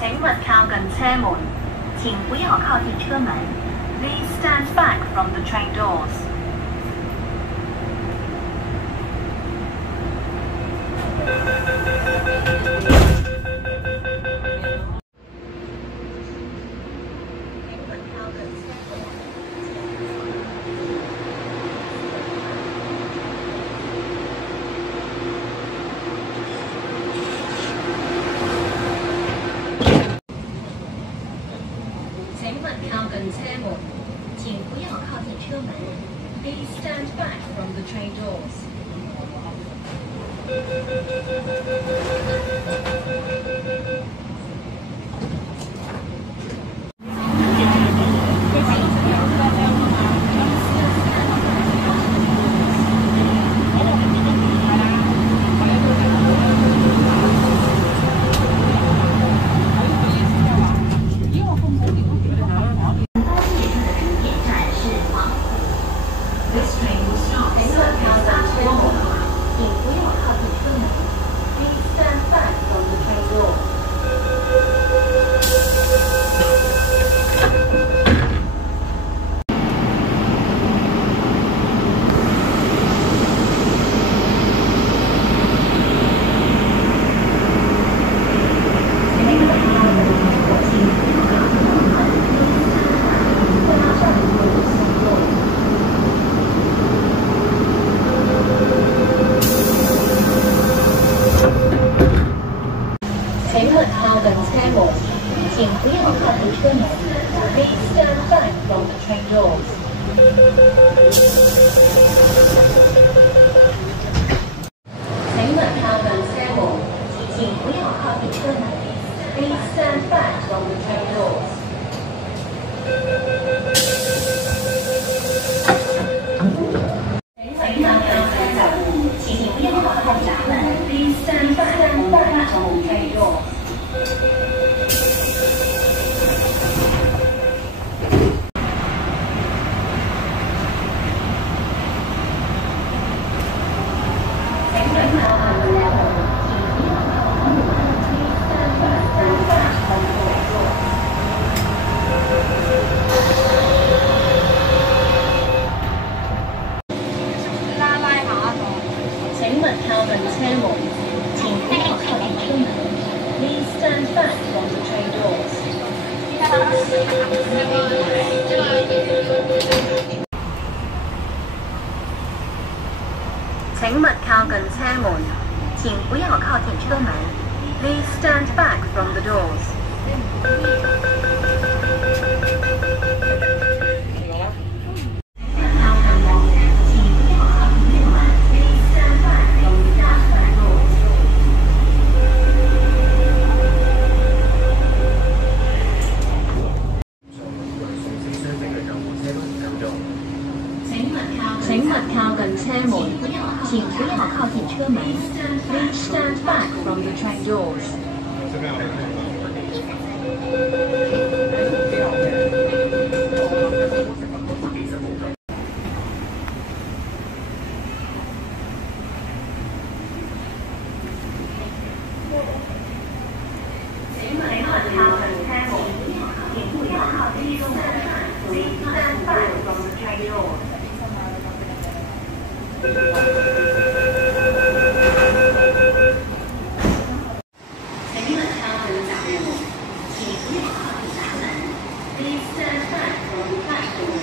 请勿靠近车门，请不要靠近车门。Please stand back from the train doors. 请勿靠近车门，请不要靠近车门。Please stand back from the train doors. 请勿靠近车门，请不要靠近车门。Please stand back from the train doors. 请勿靠近车门，请不要靠近车门。Please stand back from the train doors. 请靠近车门，请不要靠近闸门。Please stand back from the train doors. 请勿靠近车门，请不要靠近车门。Please stand back from the train doors. 请勿靠近车门，请不要靠近车门。Please stand back from the doors. 请勿靠近车门，请不要靠近车门。Please stand back from the train doors. 请勿靠近车门，请不要靠近车门。Please stand back from the train doors. 请勿靠近闸门，请不要靠近闸门。Please stand back from the platform.